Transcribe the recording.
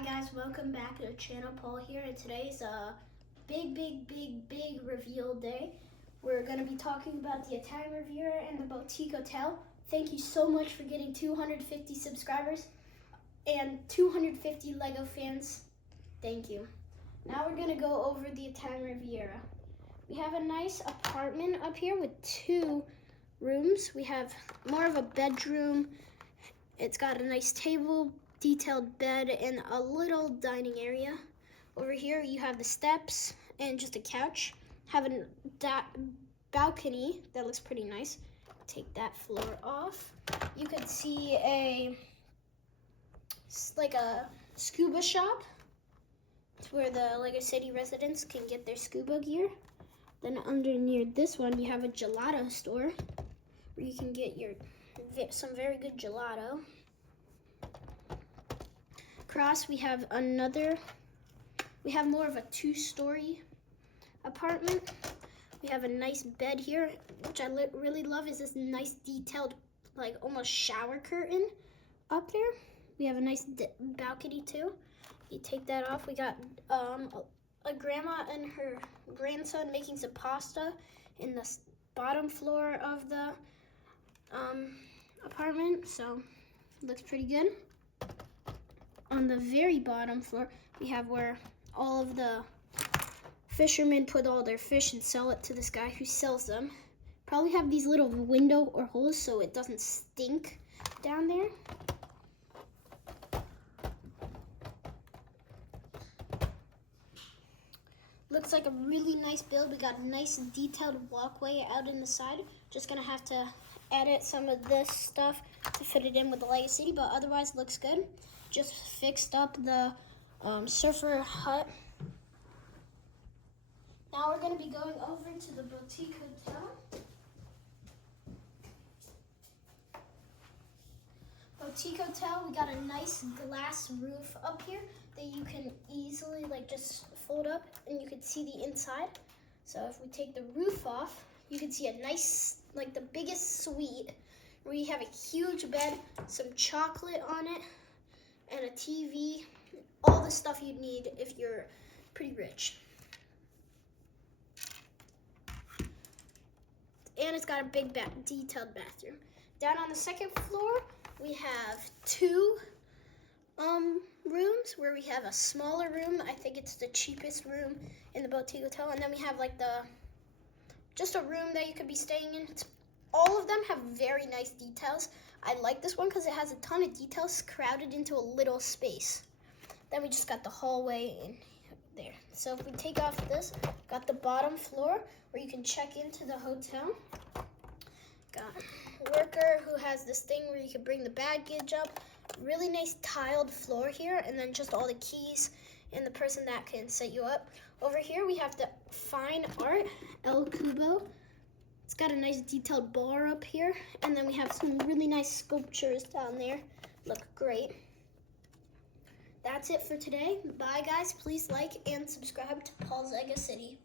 Hi guys, welcome back to the channel. Paul here, and today's a big reveal day. We're going to be talking about the Italian Riviera and the Boutique Hotel. Thank you so much for getting 250 subscribers and 250 Lego fans. Thank you. Now we're going to go over the Italian Riviera. We have a nice apartment up here with 2 rooms. We have more of a bedroom. It's got a nice table, detailed bed, and a little dining area. Over here you have the steps and just a couch. Have a balcony that looks pretty nice. Take that floor off. You could see a scuba shop. It's where the Lego City residents can get their scuba gear. Then under near this one you have a gelato store where you can get some very good gelato. Across we have more of a 2-story apartment. We have a nice bed here, which I really love, is this nice detailed, like almost shower curtain up there. We have a nice balcony too. You take that off. We got a grandma and her grandson making some pasta in the bottom floor of the apartment, so it looks pretty good. On the very bottom floor, we have where all of the fishermen put all their fish and sell it to this guy who sells them. Probably have these little window or holes so it doesn't stink down there. Looks like a really nice build. We got a nice detailed walkway out in the side. Just gonna have to edit some of this stuff to fit it in with the Lego City, but otherwise looks good. Just fixed up the surfer hut. Now we're going to be going over to the Boutique Hotel. Boutique Hotel, we got a nice glass roof up here that you can easily just fold up and you can see the inside. So if we take the roof off, you can see a nice, the biggest suite where you have a huge bed, some chocolate on it, and a TV, all the stuff you'd need if you're pretty rich. And it's got a big detailed bathroom. Down on the second floor, we have 2 rooms where we have a smaller room. I think it's the cheapest room in the Boutique Hotel. And then we have just a room that you could be staying in. All of them have very nice details. I like this one because it has a ton of details crowded into a little space. Then we just got the hallway in there. So if we take off this, got the bottom floor where you can check into the hotel. Got a worker who has this thing where you can bring the baggage up. Really nice tiled floor here, and then just all the keys and the person that can set you up. Over here we have the fine art, El Cubo. It's got a nice detailed bar up here, and then we have some really nice sculptures down there. Look great. That's it for today. Bye guys. Please like and subscribe to Paul's Lego City.